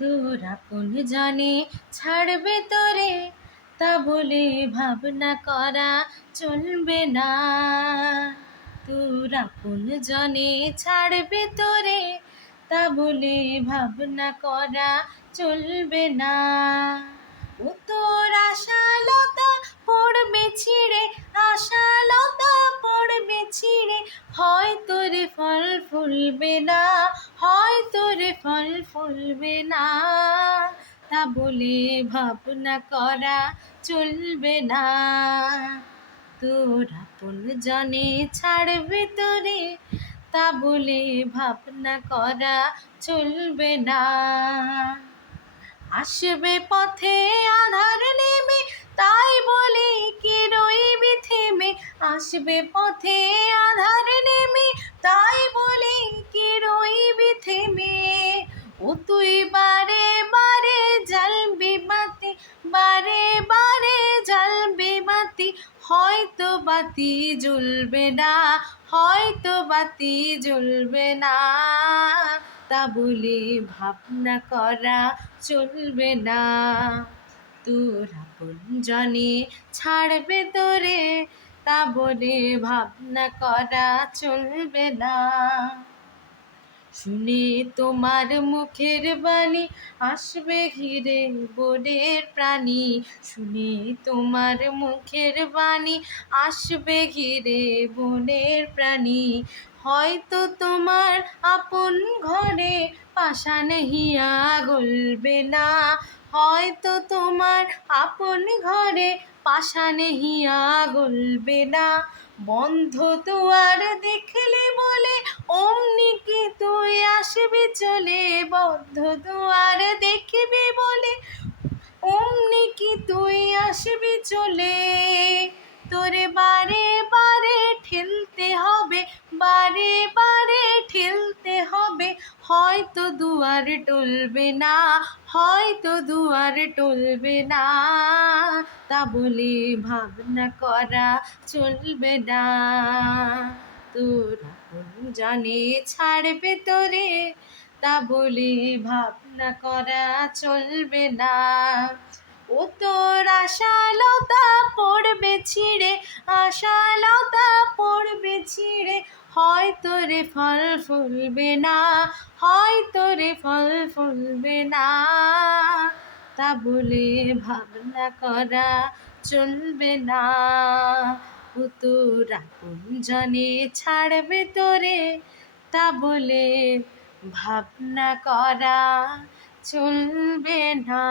তোর আপন জানে ছাড়বে তোরে, তা বলে ভাবনা করা চলবে না। তোর আপন জানে ছাড়বে তোরে, তা বলে ভাবনা করা চলবে না। ও তোর আশালতা পড়বে ছিঁড়ে, আশালতা পড়বে ছিঁড়ে, হয়তো রে ফল ফুলবে না, হয়তো রে ফল ফুলবে না। তা বলে ভাবনা করা চলবে না। তোর আপন জানে ছাড়বে তোরে, তা বলে ভাবনা করা চলবে না। আসবে পথে আধার নেমে, তাই বলে কি রইবি থেমে। আসবে পথে আধার নেমে, তাই বলে কি রইবি থেমে। ও তুই বারে বারে জ্বালবি বাতি, বারে বারে জ্বালবি বাতি, হয়তো বাতি জ্বলবে না, হয়তো বাতি জ্বলবে না। তা বলে ভাবনা করা চলবে না। তোর আপন জানে ছাড়বে তোরে, তা বলে ভাবনা করা চলবে না। শুনে তোমার মুখের বাণী আসবে ঘিরে বনের প্রাণী। শুনে তোমার মুখের বাণী আসবে ঘিরে বনের প্রাণী। হয়তো তোমার আপন ঘরে পাষাণ হিয়া গলবে না, হয়তো তোমার আপন ঘরে পাষাণ হিয়া গলবে না। বন্ধ দুয়ার দেখলে বলে অমনি কি তুই আসবি চলে, বদ্ধ দুয়ার দেখবি বলে অমনি কি তুই আসবি চলে। তোরে বারে বারে ঠেলতে হবে, বারে বারে ঠেলতে হবে, হয়তো দুয়ার টলবে না, হয়তো দুয়ার টলবে না। তা বলে ভাবনা করা চলবে না। তোর আপন জানে ছাড়বে তোরে, তা বলে ভাবনা করা চলবে না। ও তোর আশালতা পড়বে ছিঁড়ে, আশালতা পড়বে ছিঁড়ে, হয়তো রে ফল ফুলবে না, হয়তো রে ফল ফুলবে না। তা বলে ভাবনা করা চলবে না। ও তোর আপন জানে ছাড়বে তোরে, তা বলে ভাবনা করা চলবে না।